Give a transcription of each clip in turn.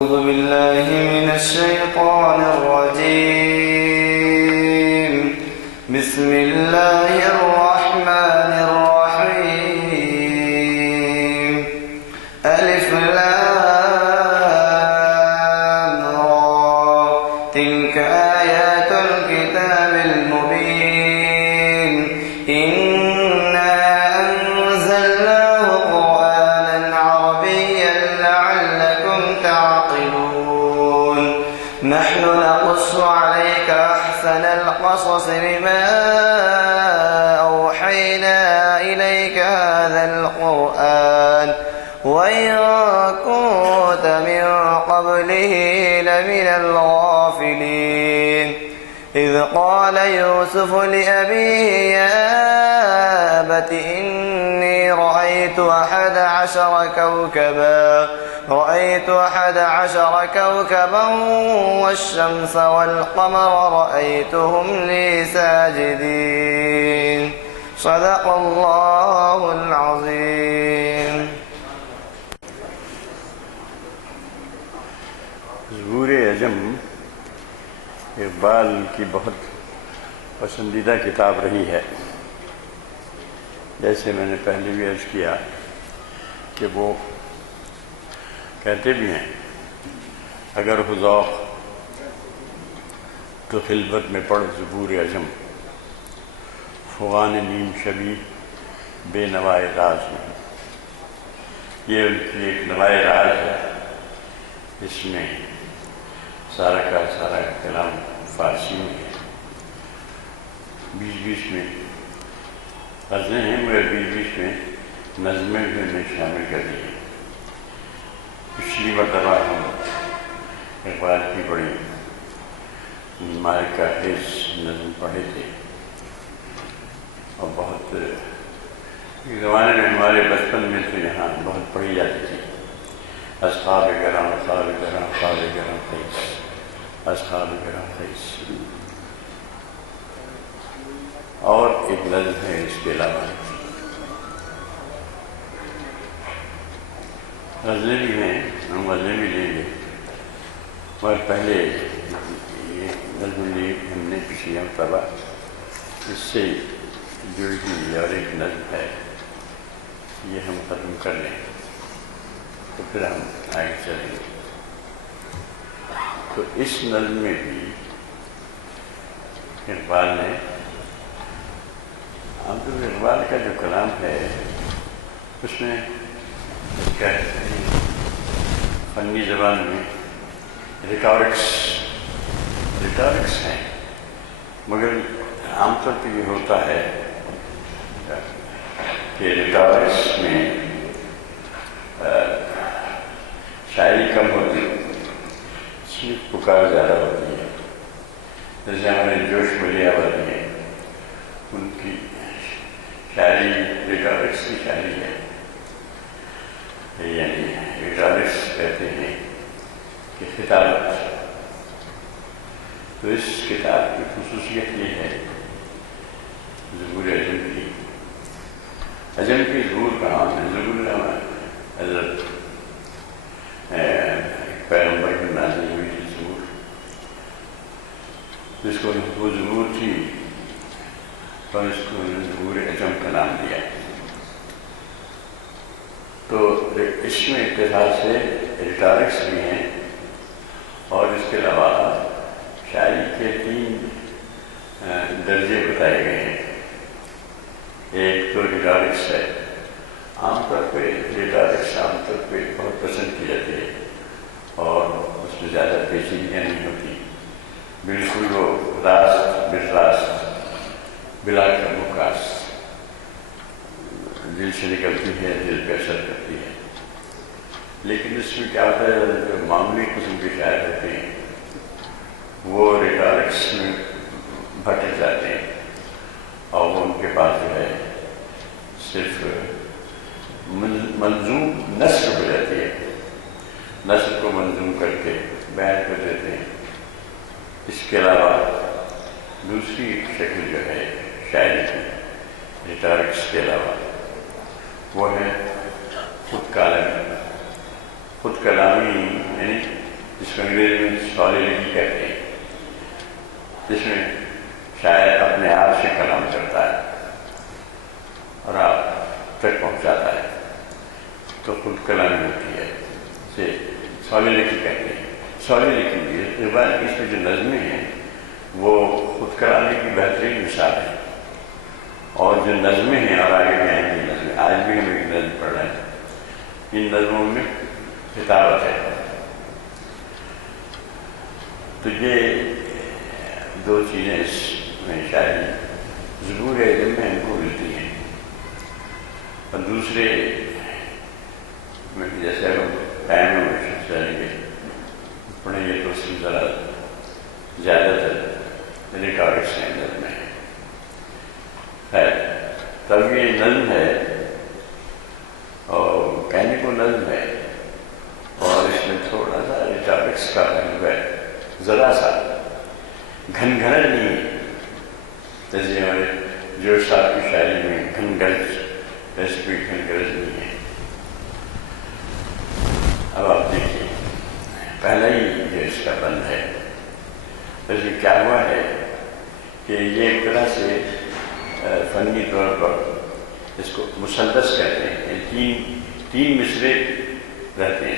أعوذ بالله من الشيطان الرجيم. بسم الله الرحمن الرحيم. ألف لام را تلك آيات الكتاب المبين. إنا أنزلناه قرآنا عربيا لعلكم تعقلون. نحن نقص عليك أحسن القصص بما أوحينا إليك هذا القرآن وإن كنت من قبله لمن الغافلين. إذ قال يوسف لأبيه يا أبت إني رأيت أحد عشر كوكبا والشمس والقمر رأيتهم لي ساجدين. صدق الله العظيم. زبور عجم اقبال کی بہت پسندیدہ کتاب رہی ہے. جیسے میں نے پہلے بھی عرض کیا کہ وہ کہتے بھی ہیں اگر ہو ذوق تو خلوت میں پڑھ زبور عجم، فغان نیم شبی بے نوائے راز نہیں. یہ ان کی ایک نوائے راز ہے. اس میں سارا کا سارا کلام فارسی میں ہے. بیچ بیچ میں غزلیں ہیں مگر بیچ بیچ میں نظمیں بھی ہمیں شامل کر دی ہیں. پچھلی مرتبہ ہم اقبال کی بڑی مالکہ خیز نظم پڑھے تھے اور بہت زمانے میں ہمارے بچپن میں تو یہاں بہت پڑھی جاتی تھی. اصحاب کرام اصحاب کرام اصحاب کرام خیز اصحاب کرام خیز. اور ایک نظم ہے اس کے علاوہ غزلیں بھی ہیں. ہم غزلیں بھی لیں گے مگر پہلے یہ نظم لی ہم نے پچھلی مرتبہ اس سے جڑی ہوئی اور ایک نظم ہے یہ ہم ختم کر لیں تو پھر ہم آگے چلیں گے. تو اس نظم میں بھی اقبال نے اقبال کا جو کلام ہے اس میں فنی زبان میں ریٹورکس ہیں مگر عام طور پہ یہ ہوتا ہے کہ ریٹورکس میں شاعری کم ہوتی ہے، صرف پکار زیادہ ہوتی ہے. جیسے ہمارے جوش ملی آبادی ہیں ان کی شاعری ریٹورکس کی شاعری ہے. یعنی ریٹورکس کہتے ہیں کہ خطابت. تو اس کتاب کی خصوصیت یہ ہے زبور عجم کی. عجم کی زبور کہاں ہے؟ زبور حضرت پیغمبر کی نازل ہوئی تھی زبور، جس کو وہ زبور تھی اور اس کو زبور عجم کا نام دیا. تو اس میں ابتداء سے ریٹورکس بھی ہیں اور اس کے علاوہ شاعری کے 3 درجے بتائے گئے ہیں. ایک تو ریٹورکس ہے. عام طور پہ ریٹورکس بہت پسند کی جاتی ہے اور اس میں زیادہ پیچیدگیاں نہیں ہوتی. بالکل وہ راست بالراست بلا کر مکاست دل سے نکلتی ہے، دل پہ اثر کرتی ہے. لیکن اس میں کیا ہوتا ہے جو معمولی قسم کے شاعر ہوتے ہیں وہ ریٹورکس میں بھٹک جاتے ہیں اور وہ ان کے پاس جو ہے صرف منظوم نثر ہو جاتی ہے. نثر کو منظوم کر کے بیان کر دیتے ہیں. اس کے علاوہ دوسری شکل جو ہے شاعری کی ریٹورکس کے علاوہ وہ ہے خود کلامی. خود کلامی یعنی اس کو انگریزی میں سولیلٹی کہتے ہیں، جس میں شاعر اپنے آپ سے کلام کرتا ہے اور آپ تک پہنچاتا ہے تو خود کلامی ہوتی ہے، اسے سولیلٹی کہتے ہیں۔ سولیلٹی روایت کی اس میں جو نظمیں ہیں وہ خود کلامی کی بہترین مثال ہے، اور جو نظمیں ہیں اور آگے بھی آئیں گی نظمیں، آج بھی ہم ایک نظم پڑھ رہے ہیں، ان نظموں میں خطابت ہے۔ تو یہ دو چیزیں اس میں شاعری ظہور علم میں ہم کو ملتی ہیں، اور دوسرے میں جیسے ہم ٹائم میں چلیں گے پڑھیں گے تو اس میں ذرا زیادہ تر ریکارڈس ہیں نظم ہے، تب یہ نظم ہے اور کہنے کو نظم ہے، اور اس میں تھوڑا سا ریٹارکس کا پہلو ہے، ذرا سا گھن گھرن نہیں ہے، جیسے ہمارے جو صاحب کی شاعری میں گھن گرج، ایسے کوئی گھن گرج نہیں ہے۔ اب آپ دیکھیے پہلا ہی جو اس کا بند ہے، اس میں کیا ہوا ہے کہ یہ ایک طرح سے فنی طور پر اس کو مثلث کہتے ہیں، تین مصرے رہتے ہیں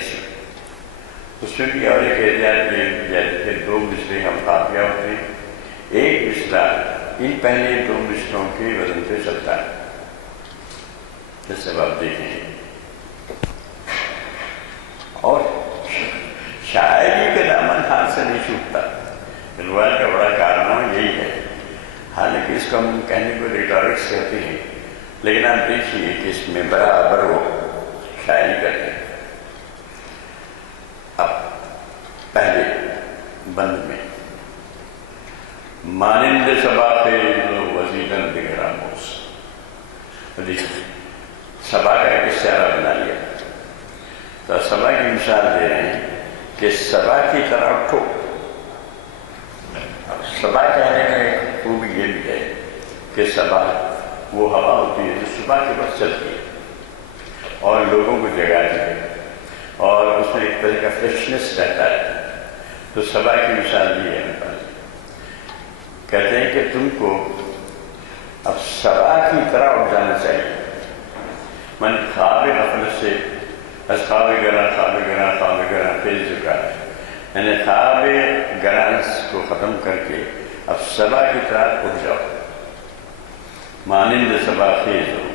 اس میں بھی، اور ایک احتیاط یہ جاتی ہے دو مصرے ہم قافیہ ہوتے ہیں، ایک مصرع ان پہلے دو مصروں کے وزن پہ چلتا ہے، جیسے آپ دیکھیں، اور شاعری کا دامن ہاتھ سے نہیں چھوٹتا، روایت کا بڑا کارنامہ یہی ہے، حالانکہ اس کو ہم کہنے کو ریٹارکس کہتے ہیں، لیکن آپ دیکھیے کہ اس میں برابر وہ شاعری کرتے ہیں۔ اب پہلے بند میں مانند صبا خیز و وزیدن دگر آموز، دیکھیے صبا کا ایک اشارہ بنا لیا، تو صبا کی مثال دے رہے ہیں کہ صبا کی طرح اٹھو۔ صبا کہنے کا ایک خوبی یہ بھی ہے کہ صبا وہ ہوا ہوتی ہے جو صبح کے وقت چلتی ہے اور لوگوں کو جگاتی ہے، اور اس میں ایک طرح کا فریشنس رہتا ہے، تو صبا کی مثال یہ ہے، کہتے ہیں کہ تم کو اب صبا کی طرح اٹھ جانا چاہیے، من خواب غفلت سے خواب گراں پھیل چکا ہے، یعنی خواب گراں کو ختم کر کے اب صبا کی طرح اٹھ جاؤ، مانند صبا خیز ہو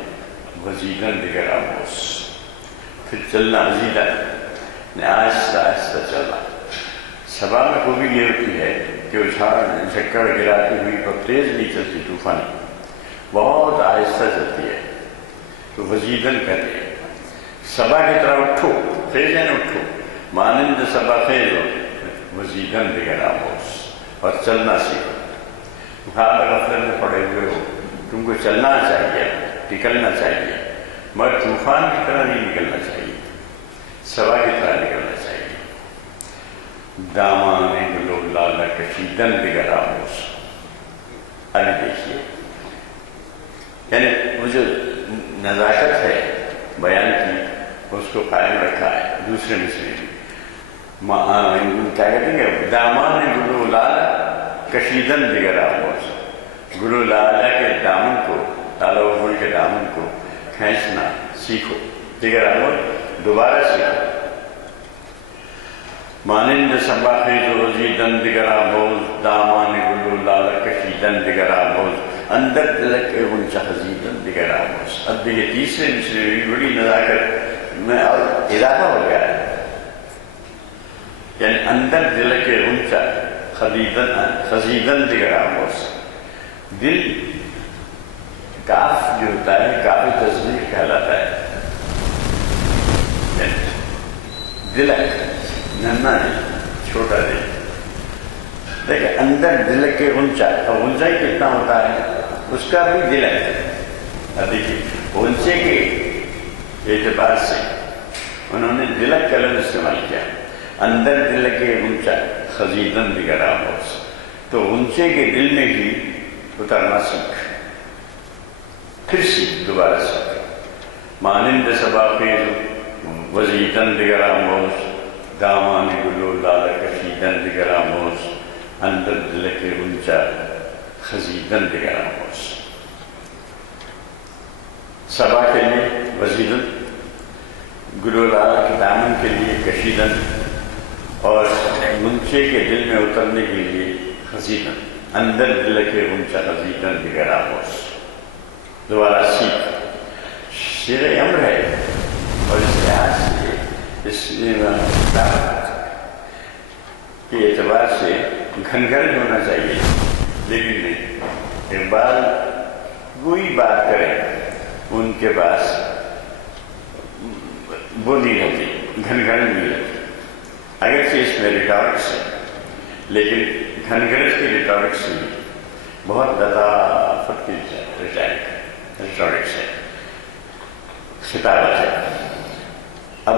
وزیدن دگر آموز، پھر چلنا وزیدن آہستہ آہستہ چلنا۔ صبا میں خوبی یہ ہوتی ہے کہ اچھال جھکڑ گراتی ہوئی پر تیز نہیں چلتی، طوفانی بہت آہستہ چلتی ہے، تو وزیدن کہتے ہیں صبا کی طرح اٹھو، خیز یعنی اٹھو، مانند صبا خیز ہو وزیدن دگر آموز، اور چلنا سیکھو۔ خواب غفلت میں پڑے ہوئے ہو، تم کو چلنا چاہیے، نکلنا چاہیے، مگر طوفان کی طرح نہیں نکلنا چاہیے، صبا کی طرح نکلنا چاہیے۔ دامان گلو لال کشیدن دگر آموز، ابھی دیکھیے، یعنی وہ جو نزاکت ہے بیان کی اس کو قائم رکھا ہے دوسرے مصرے میں، کیا کہتے ہیں کہ دامان گلو لال کشیدن دگر آموز، گلو لالا کے دامن کو، لالا و گل کے دامن کو کھینچنا سیکھو، دیگر آموز دوبارہ سیکھو۔ مانند صبا خیز و وزیدن دگر آموز، دامان گلو لالا کشیدن دگر آموز، اندر تلک غنچہ خزیدن دگر آموز۔ اب دیکھیے تیسرے مصرے میں بڑی نزاکت میں اور اضافہ ہو گیا ہے، یعنی اندر تلک غنچہ خزیدن دگر آموز، دل کاف جو ہوتا ہے کافی تصویر کہلاتا ہے، دلک ننا نہیں، چھوٹا دل، دیکھیں اندر دلک کے غنچہ، اور غنچہ ہی کتنا ہوتا ہے اس کا بھی دلک، اب دیکھیے غنچے کے اعتبار سے انہوں نے دلک کا لفظ استعمال کیا، اندر دلک کے غنچہ خزیدن دگر آموز، تو غنچے کے دل میں ہی اترنا سیکھ، پھر سیکھ، دوبارہ سیکھ۔ مانند صبا خیز وزیدن دگر آموز، دامان گلو لال خزیدن دیگراموز اندر دلک غنچہ خزیدن دیگراموز. صبا کے لیے وزیدن، گلولار کے دامن کے لیے کشیدن، اور غنچے کے دل میں اترنے کے لیے خزیدن. اندر دلک غنچہ خزیدن دیگراموز. دوبارہ شیر امر ہے، اور اس لحاظ سے اس کے اعتبار سے گھن گھن ہونا چاہیے، لیکن نہیں. اقبال وہی بات کریں ان کے پاس وہ نہیں رہتی، گھن گھن نہیں رہتی. اگرچہ اس میں ریٹارکس ہے، لیکن گھن گھن کی ریٹارکس میں بہت لطافت کی ریٹارکس ہے، خطابت ہے. اب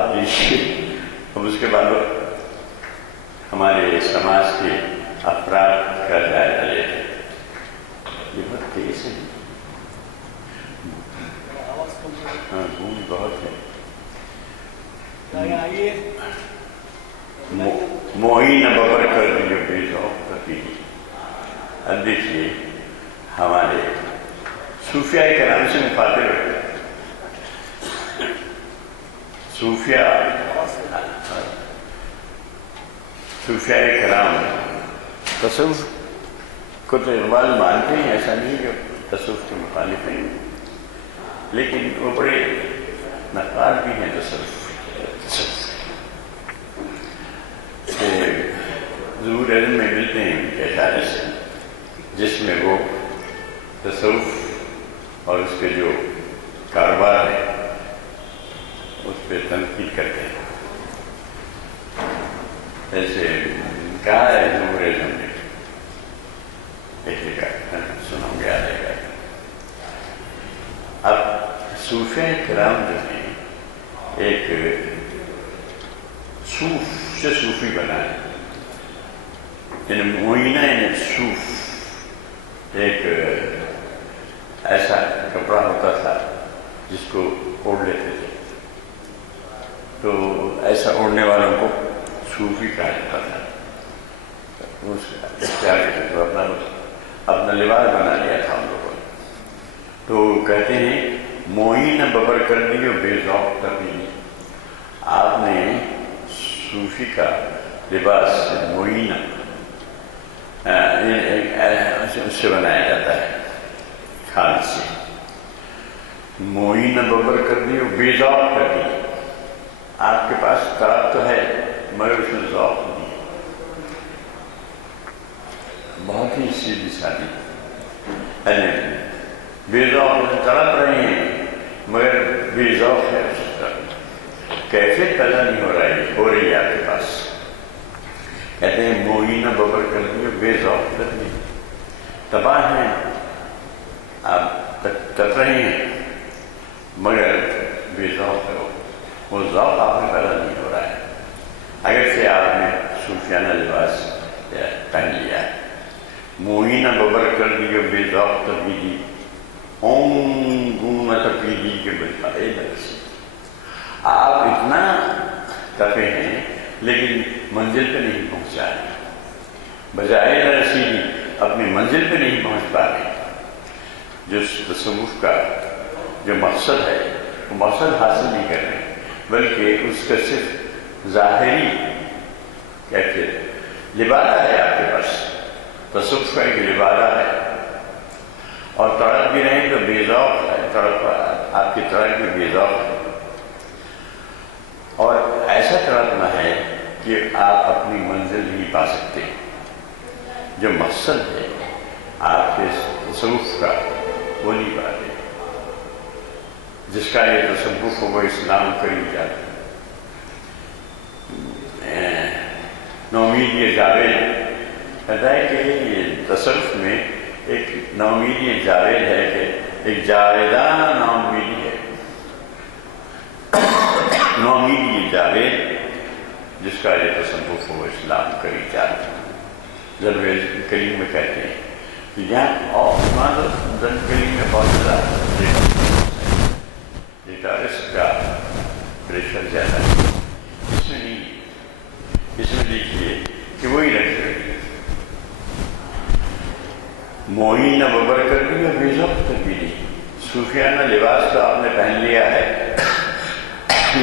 اس کے بعد ہمارے سماج کے افراد کا جائزہ لیتے. یہ بہت تیز ہے، گونج بہت ہے. معین ببر کر جو بے ذوق کرتی. اب دیکھیے ہمارے صوفیاء کرام سے مخاطب ہے. صوفیاء کرام تصوف کو تو اقبال مانتے ہیں، ایسا نہیں کہ تصوف کے مخالف ہیں، لیکن وہ بڑے نقاد بھی ہیں. تصوف ظہور علم میں ملتے ہیں ان کے اشارے سے، جس میں وہ تصوف اور اس کے جو کاروبار ہے اس پہ تنقید کرتے ہیں. ایسے کہا ہے ظہور علم نے، ایک جگہ سنا گیا رہے گا. اب صوفیاء کرام جو ہیں ایک صوف سے صوفی بنا ہے، یعنی معینہ یعنی صوف ایک ایسا کپڑا ہوتا تھا جس کو اوڑھ لیتے تھے، تو ایسا اوڑھنے والوں کو صوفی کہا جاتا تھا. تو اپنا لباس بنا لیا تھا ان لوگوں نے. تو کہتے ہیں معین ببر کر دی اور بے ذوق کر دی. آپ نے صوفی کا لباس معین اس سے بنایا جاتا ہے، کھاد سے. معین ببر کر دی اور بے ذوق کر دی. آپ کے پاس طرف تو ہے مگر اس میں ذوق نہیں. بہت ہی سیدھی سادی بے ذوق تڑپ رہے ہیں مگر بے ذوق ہے. اس طرح کیفیت پیدا نہیں ہو رہی ہے آپ کے پاس. کہتے ہیں معینہ ببر کر دی بے ذوق کر دی. تباہ ہیں آپ، تڑپ رہے ہیں مگر بے ذوق ہے. وہ ذوق آپ میں پیدا نہیں ہو رہا ہے، اگرچہ آپ نے صوفیانہ لباس پہن لیا ہے. معینہ ببر کر دی بے ذوق تبدیلی تبدیلی کے بجائے درسی. آپ اتنا تپے ہیں لیکن منزل پہ نہیں پہنچا رہے، بجائے رسیدی اپنی منزل پہ نہیں پہنچ پا رہے. جو تصوف کا جو مقصد ہے وہ مقصد حاصل نہیں کر رہے، بلکہ اس کا صرف ظاہری کہتے لبادہ ہے. آپ کے پاس تصوف کا ایک لبادہ ہے، اور تڑپ بھی رہیں تو بے ذوق ہے. تڑپ آپ کی تڑپ بھی بے ذوق ہے، اور ایسا تڑپنا ہے کہ آپ اپنی منزل نہیں پا سکتے. جو مقصد ہے آپ کے تصوف کا وہ نہیں پاتے. جس کا یہ تصوف ہو وہ اسلام قریب جاتا ہے. نومید جاوید کہتا ہے کہ یہ تصوف میں ایک نومید جاوید ہے کہ ایک جاویدہ نومیدی ہے. نومید جاوید جس کا یہ تصوف ہو اسلام قریب جاتا ہے. ضرور کریم میں کہتے ہیں کہ یہاں اور کریم میں بہت زیادہ ریٹارس کا پریشر زیادہ ہے. اس میں نہیں، اس میں دیکھیے کہ وہ معین ببر کر دی اور بے ضبط تبدیلی. صوفیانہ لباس تو آپ نے پہن لیا ہے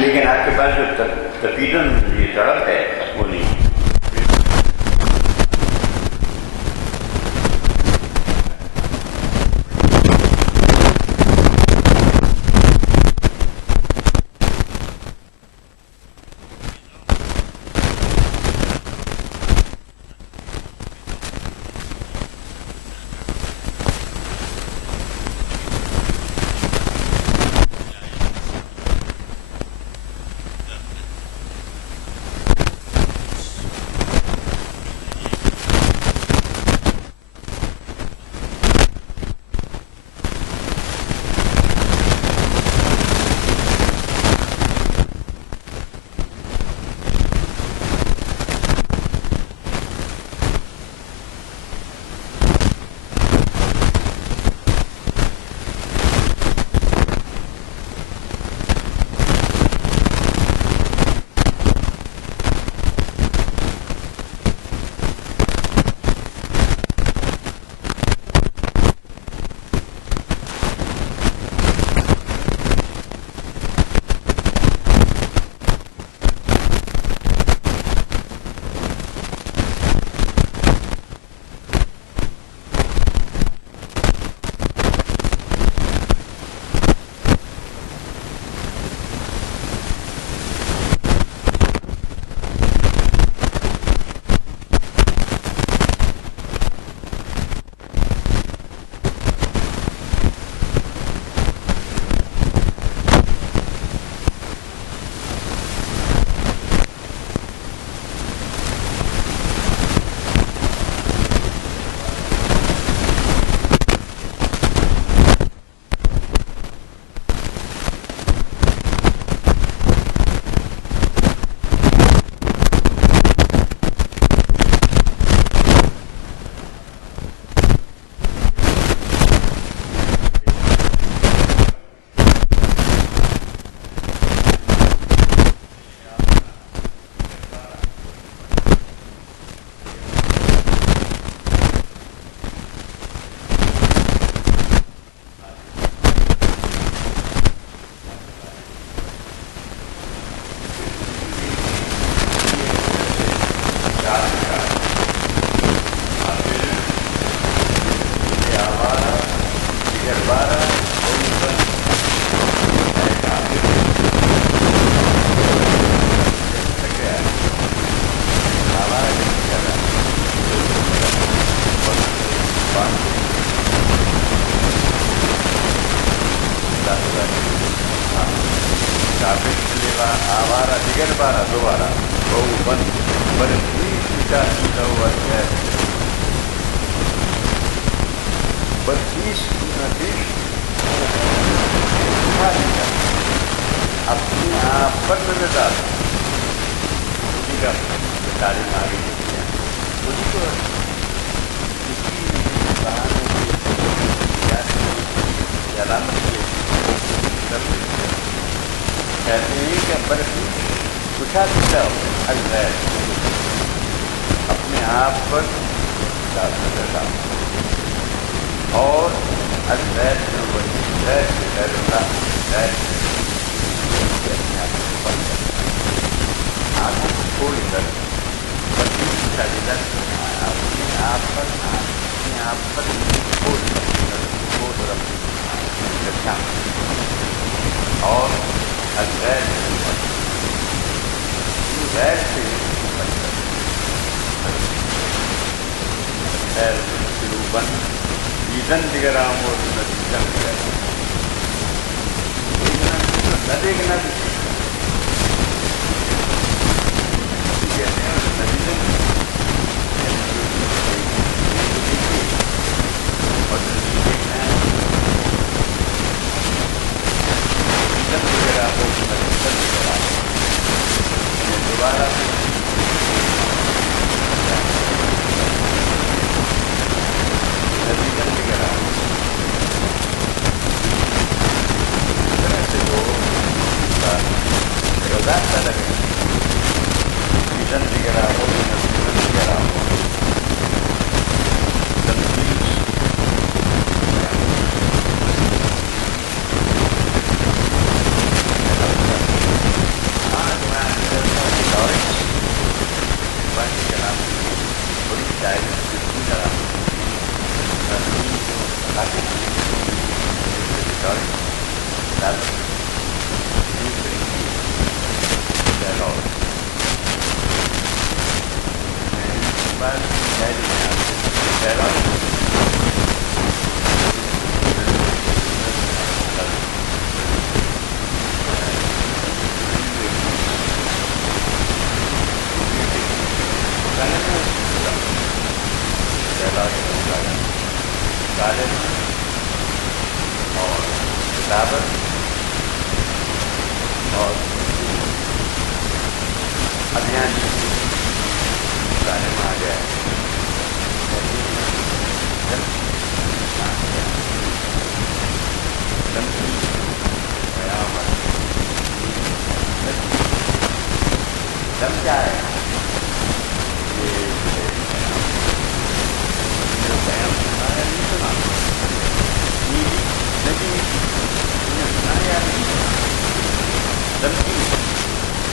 لیکن آپ کے پاس جو تپیدن یہ تڑپ ہے وہ نہیں. آوارہ دیگر بارہ دوبارہ بہو بند اپنے آپ پر نظر ڈال اسی کا تعلیم آگے چلتی ہے اسی کو کہتے ہیں کہ برفی اٹھا دیتا ہو الغیر اپنے آپ پر نظر ڈال اور الغیر سے غیر سے غیر اللہ غیر سے اپنے آپ کو بند کر آنکھوں کو کھول کر برفی اٹھا دیتا اپنے آپ پر کھول کر رکھنا اور الغیر غیر سے غیر سلوبن دیدن دیگر عام اور نتیجن دیگر نہ دیکھنا بھی کہتے ہیں نتیجن اور دیکھنا ہے دوبارہ شاید کتنی طرح اور کتابت اور ابھیان ظالم آ گیا ہے دم کیا ہے یہ بیان سنا یا نہیں سنا نہیں سنا یا نہیں سنا دم کی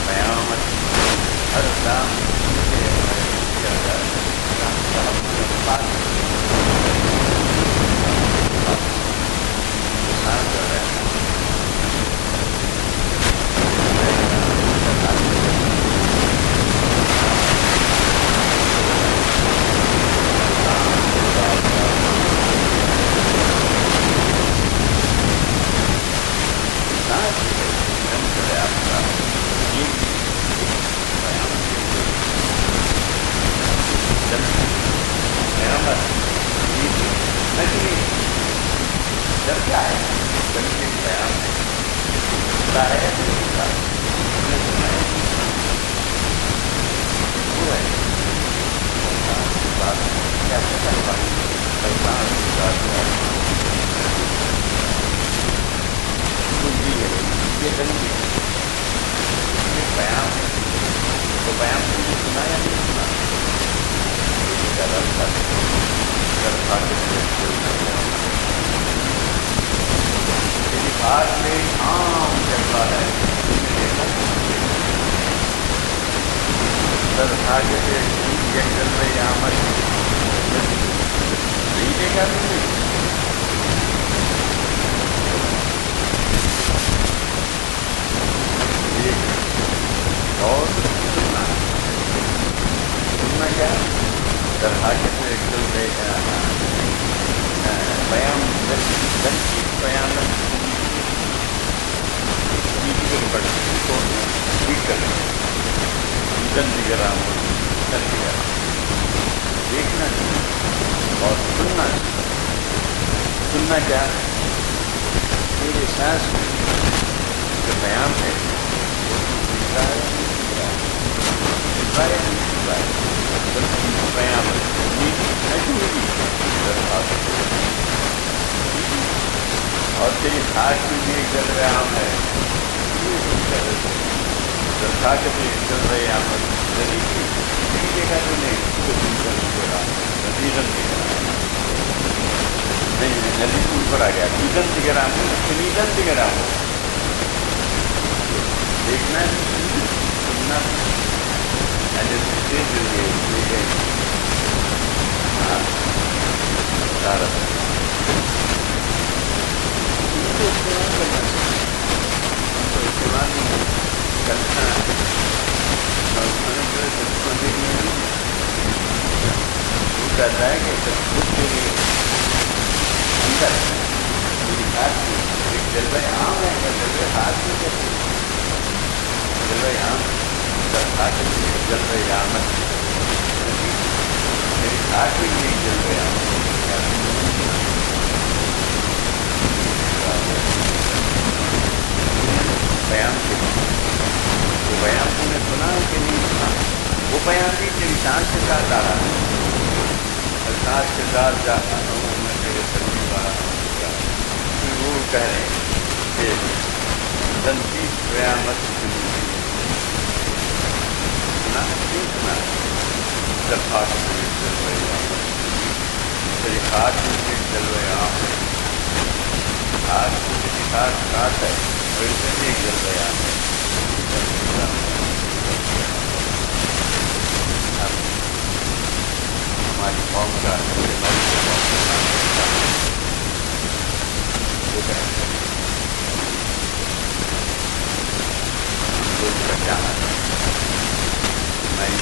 قیامت ہر دام ہماری قوم کا ہماری قوم کا وہ بیان کریں لوگوں کا کیا حال ہے، ہماری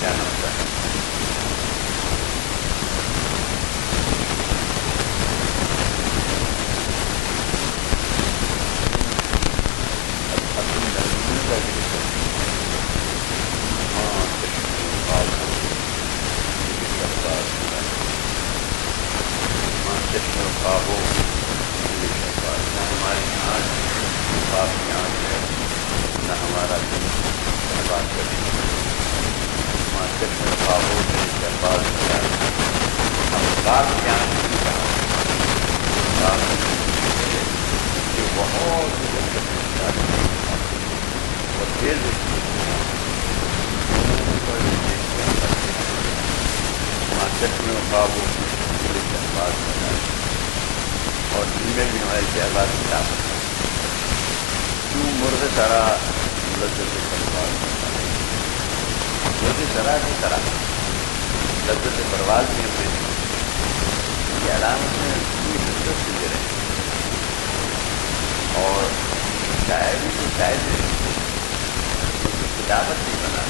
کیا ہوتا ہے. اپنی نظروں کا ذکر کریں. ہاں چشم خوابوں نہ ہماری آنکھ خواب کی آنکھ ہے، نہ ہمارا دل بات کریں. ماں چشم خوابوں سے شہباز کیا ہم خواب کی آنکھ کی کہا خواب جو بہت اور تیز ماں چشم خوابوں سے شہباز کیا اور دن میں بھی ہمارے شہباز کتاب کیوں مرغ سرا لذت پرواز مرغ سرا کی طرح لذت پرواز میں ہمیں یہ علامت میں پوری لذت سے دے رہے ہیں. اور شاعری تو شاید کتابت نہیں بنا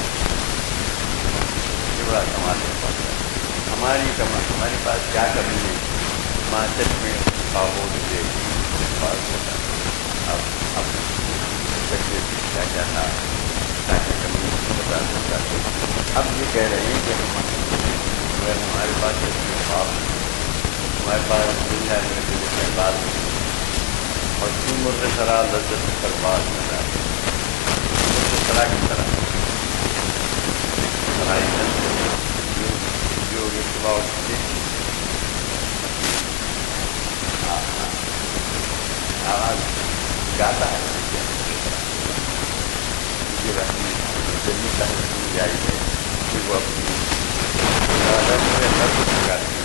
یہ بڑا کمال ہے. ہمارے پاس کیا کمی ہے معاشرت میں خوابوں سے بات ہوتا اب کیا کیا تھا کیا کیا کمی بتا سکتا ہے. اب یہ کہہ رہے ہیں کہ اگر ہمارے پاس خواب ہمارے پاس دنیا میں کوئی بات اور کیوں مرغ سرا لذت پر بات نہ رہا مرغ سرا کی طرح سرائی جو رتبہ اس کے آواز گاتا ہے جلدی تحریر جائز ہے کہ وہ اپنی گاتی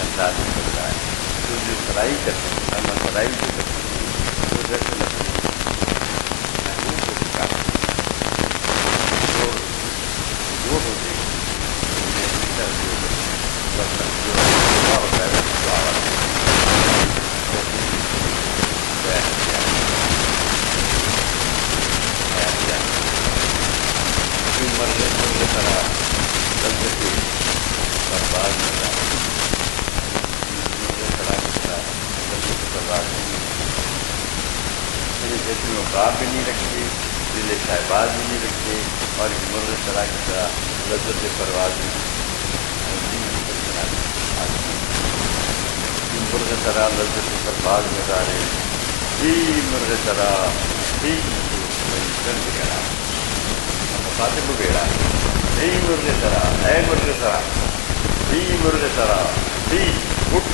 انداز کرتا ہے تو جو سرائی کرتے ہیں سرائی جو کرتے ہیں وہ جیسے لگتے جو ہوتے خواب بھی نہیں رکھتے دل شہباز بھی نہیں رکھتے اور مرغ سرا کی طرح لذت پرواز مرغ سرا لذت پرواز میں دارے مرغ سرا کرا فاتح کو بیڑا مرغ سرا اے مرغ سرا مرغ سرا اٹھ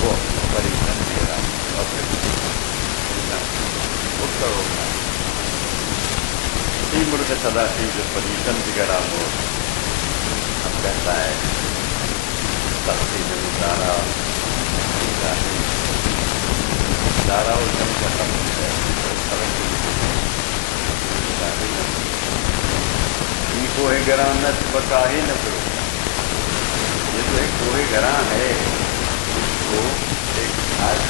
وہ پریشن بیڑا اور پھر اٹھ کر ہوگا مرغ سدا تھی جو پریشن بگڑا ہو اب کہتا ہے تارا دارا اور جم ختم ہے کوہ گراں نت بکا ہی نہ کرو. یہ تو ایک کوہ گراں ہے اس کو ایک آج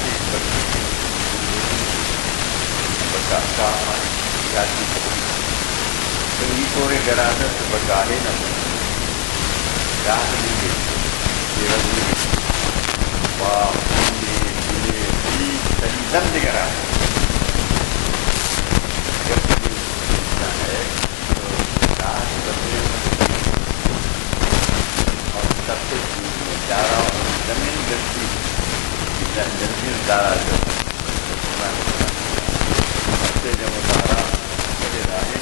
بکا کا جاتی تو یہ کوہ گراں نت بکا ہی نہ کرو راہ لیے دند کرا ہے اور سب سے چارا زمین گرتی زمین دارا سے جب اتارا میرے راہے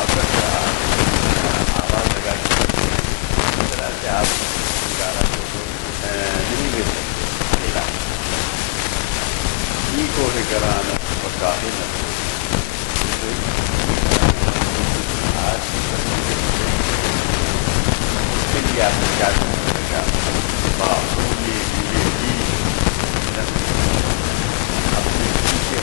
آواز لگا کے آپ گارا نہیں گر سکتے کو ہے کرانا اور کافی نہ آج اس کے لیے آپ نے کیا کرنے لگا اپنے پیچھے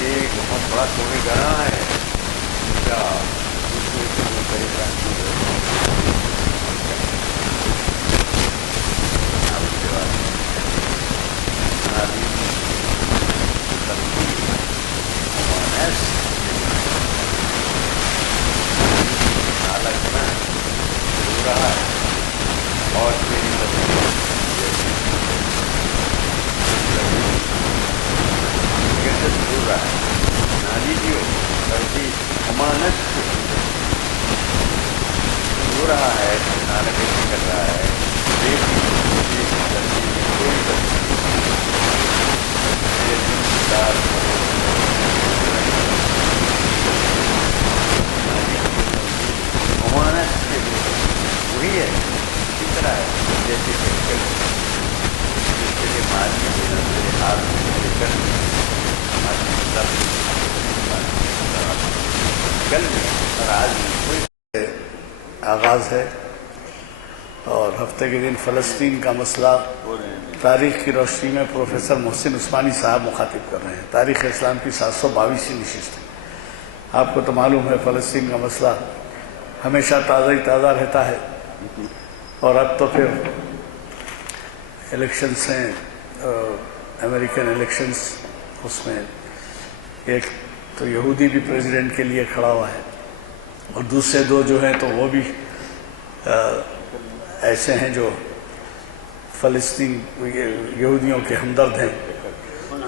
یہ بہت بڑا سونے گنا ہے کیا طریقہ رہا ہے اور میری ضرور رہا ہے نالی بھی ہو سردی امانت ہو رہا ہے نالک کر رہا ہے کوئی امانت وہی ہے اسی طرح ہے جیسے جس کے لیے مالی میرے ہاتھ میں لے کر کل میں اور آج کوئی آغاز ہے اور ہفتے کے دن فلسطین کا مسئلہ تاریخ کی روشنی میں پروفیسر محسن عثمانی صاحب مخاطب کر رہے ہیں. تاریخ اسلام کی 722ویں نشست ہے. آپ کو تو معلوم ہے فلسطین کا مسئلہ ہمیشہ تازہ ہی تازہ رہتا ہے اور اب تو پھر الیکشنز ہیں امریکن الیکشنز اس میں ایک تو یہودی بھی پریزیڈنٹ کے لیے کھڑا ہوا ہے اور دوسرے دو جو ہیں تو وہ بھی ایسے ہیں جو فلسطین یہودیوں کے ہمدرد ہیں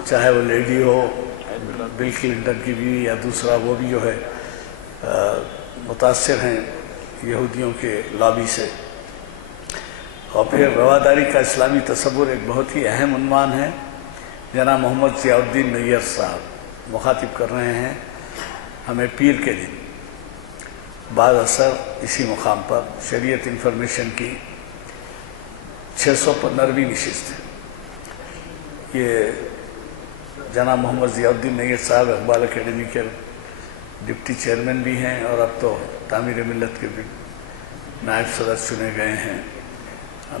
چاہے وہ لیڈی ہو بل کلنٹن کی بیوی یا دوسرا وہ بھی جو ہے متاثر ہیں یہودیوں کے لابی سے. اور پھر رواداری کا اسلامی تصور ایک بہت ہی اہم عنوان ہے. جناب محمد ضیاء الدین نیّر صاحب مخاطب کر رہے ہیں ہمیں پیر کے دن بعد اثر اسی مقام پر شریعت انفارمیشن کی 615ویں نشست ہے. یہ جناب محمد ضیاء الدین نیّر صاحب اقبال اکیڈمی کے ڈپٹی چیئرمین بھی ہیں اور اب تو تعمیر ملت کے بھی نائب صدر چنے گئے ہیں.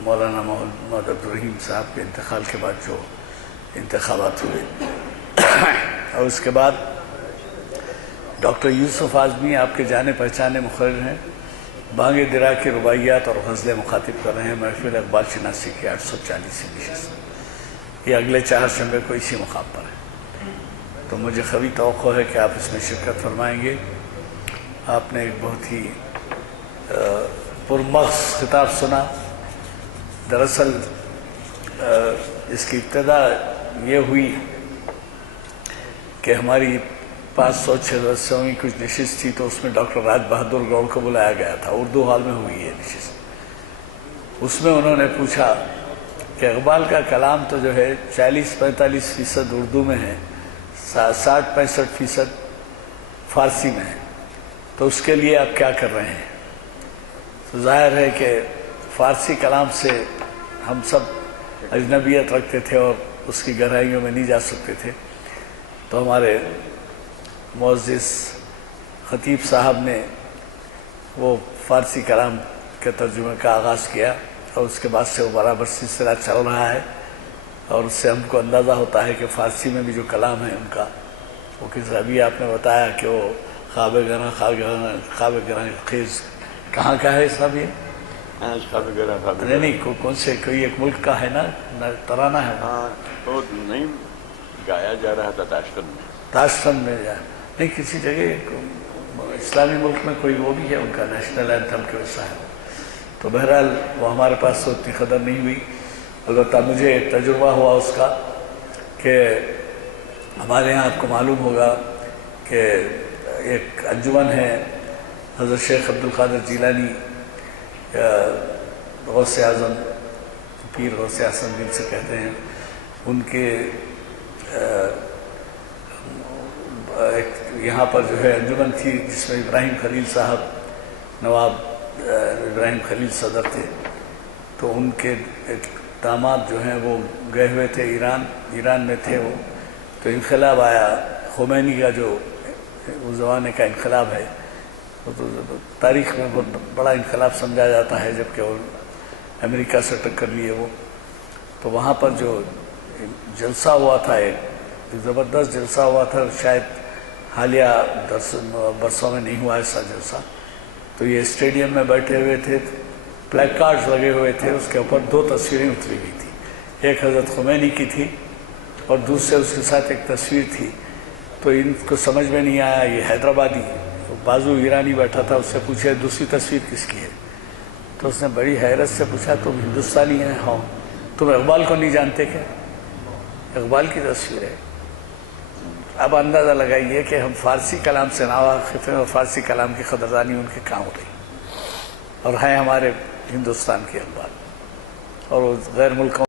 مولانا محمد عبدالرحیم صاحب کے انتقال کے بعد جو انتخابات ہوئے اور اس کے بعد ڈاکٹر یوسف اعظمی آپ کے جانے پہچانے مقرر ہیں. بانگ درا کے رباعیات اور غزلیں مخاطب کر رہے ہیں. محفل اقبال شناسی کی 840ویں نشست. یہ اگلے 4 شنبے کو اسی مقام پر ہے تو مجھے قوی توقع ہے کہ آپ اس میں شرکت فرمائیں گے. آپ نے ایک بہت ہی پرمغز خطاب سنا. دراصل اس کی ابتدا یہ ہوئی کہ ہماری 500-600ویں کچھ نشست تھی تو اس میں ڈاکٹر راج بہادر گوڑ کو بلایا گیا تھا. اردو ہال میں ہوئی ہے نشست. اس میں انہوں نے پوچھا کہ اقبال کا کلام تو جو ہے 40-45% اردو میں ہے 60-65% فارسی میں ہے تو اس کے لیے آپ کیا کر رہے ہیں. تو ظاہر ہے کہ فارسی کلام سے ہم سب اجنبیت رکھتے تھے اور اس کی گہرائیوں میں نہیں جا سکتے تھے. تو ہمارے معزز خطیب صاحب نے وہ فارسی کلام کے ترجمے کا آغاز کیا اور اس کے بعد سے وہ برابر سلسلہ چل رہا ہے اور اس سے ہم کو اندازہ ہوتا ہے کہ فارسی میں بھی جو کلام ہے ان کا وہ کس ابھی آپ نے بتایا کہ وہ خواب گراں خیز کہاں کا ہے صاحب یہ نہیں کون سے کوئی ایک ملک کا ہے نا ترانہ ہے تو نہیں گایا جا رہا تھا تاشقند میں نہیں کسی جگہ اسلامی ملک میں کوئی وہ بھی ہے ان کا نیشنل اینتھم کے ویسا ہے. تو بہرحال وہ ہمارے پاس تو اتنی قدر نہیں ہوئی. البتہ مجھے تجربہ ہوا اس کا کہ ہمارے یہاں آپ کو معلوم ہوگا کہ ایک انجمن ہے حضرت شیخ عبدالقادر جیلانی غوث اعظم پیر غوث اعظم جن سے کہتے ہیں ان کے ایک یہاں پر جو ہے انجمن تھی جس میں ابراہیم خلیل صاحب نواب ابراہیم خلیل صدر تھے. تو ان کے داماد جو ہیں وہ گئے ہوئے تھے ایران میں تھے وہ. تو انقلاب آیا خمینی کا جو اس زمانے کا انقلاب ہے تو تاریخ میں بہت بڑا انقلاب سمجھا جاتا ہے جبکہ وہ امریکہ سے ٹکر لیے وہ. تو وہاں پر جو جلسہ ہوا تھا ایک زبردست جلسہ ہوا تھا، شاید حالیہ برسوں میں نہیں ہوا ایسا جلسہ. تو یہ اسٹیڈیم میں بیٹھے ہوئے تھے، بلیک کارڈز لگے ہوئے تھے، اس کے اوپر 2 تصویریں اتری ہوئی تھیں. ایک حضرت خمینی کی تھی اور دوسرے اس کے ساتھ ایک تصویر تھی. تو ان کو سمجھ میں نہیں آیا یہ حیدرآبادی ہے. بازو ایرانی بیٹھا تھا، اس سے پوچھے دوسری تصویر کس کی ہے؟ تو اس نے بڑی حیرت سے پوچھا تم ہندوستانی ہیں؟ ہاں. تم اقبال کو نہیں جانتے کیا؟ اقبال کی تصویر ہے. اب اندازہ لگائیے کہ ہم فارسی کلام سے ناواقف ہیں اور فارسی کلام کی قدردانی ان کے کہاں ہو رہی، اور ہیں ہمارے ہندوستان کے اقبال، اور وہ غیر ملکوں